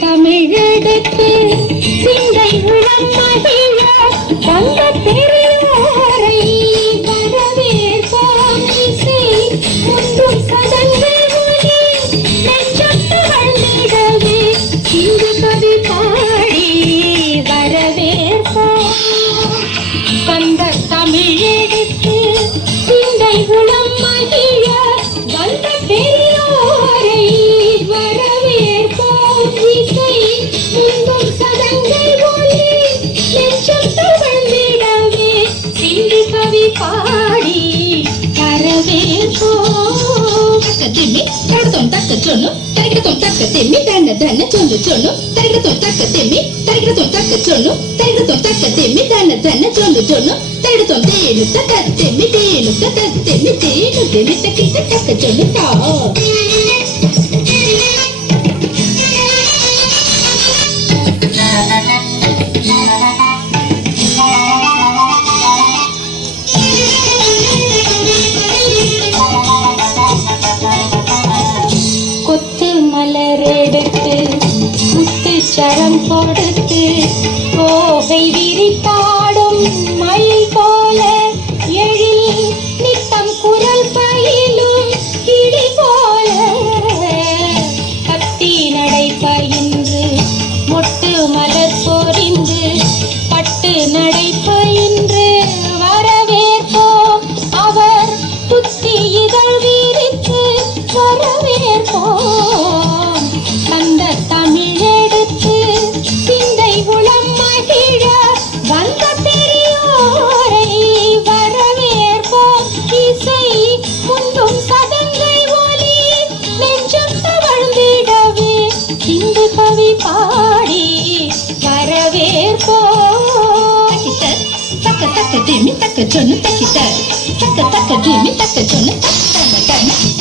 தமிழெடுத்து சிந்தை உளம் மகிழ வந்த பெரியோரை வரவேற்போம் இசை முன்றும் சதங்கள் ஒலி நெஞ்சத்து வந்திடவே இந்து கவி பாடி வரவேற்போம் வந்த தமிழெடுத்து சிந்தை உளம் மகிழ வந்த பெரியோரை வரவேற்போம் இசை முன்றும் சதங்கள் ஒலி நெஞ்சத்து வந்திடவே சிந்து கவி பாடி வரவேற்போம் தக்கதிமி தரகதம் தக்க சொன்னு தரகதம் தக்கதிமி தன தன சொன்னு சொன்னு தரகதம் தக்கதிமி தரகதம் தக்க சொன்னு தரகதம் தக்கதிமி தன தன சொன்னு சொன்னு தரகதம் தேனு தக்கதிமி தேனு தக்கதிமி தேனு தேனு தக்கிட்ட தக்க சொன்னு தா கொத்து மலரெடுத்து முத்து சரம் கொடுத்து கோகை விரித்தாடும் மயில் போல எழில் நித்தம் குரல் பயிலும் கிளி போல கத்தி நடை பயின்று மொட்டு மலர் பொறிந்து பட்டு நடை பயின்று வரவேற்போம் அவர் புத்தி இதழ் விரித்து வரவேற்போம் தந்த தமிழெடுத்து சிந்தை உளம் மகிழ வந்த பெரியோரை வரவேற்போம் இசை முன்றும் சதங்கள் ஒலி நெஞ்சம் தவழ்ந்திடவே இந்து கவி பாடி வரவேற்போம் தக்க தக்க திமி தக்க சொன்னு தக்கிட்ட தக்க தக்க திமி தக்க சொன்னு தக்க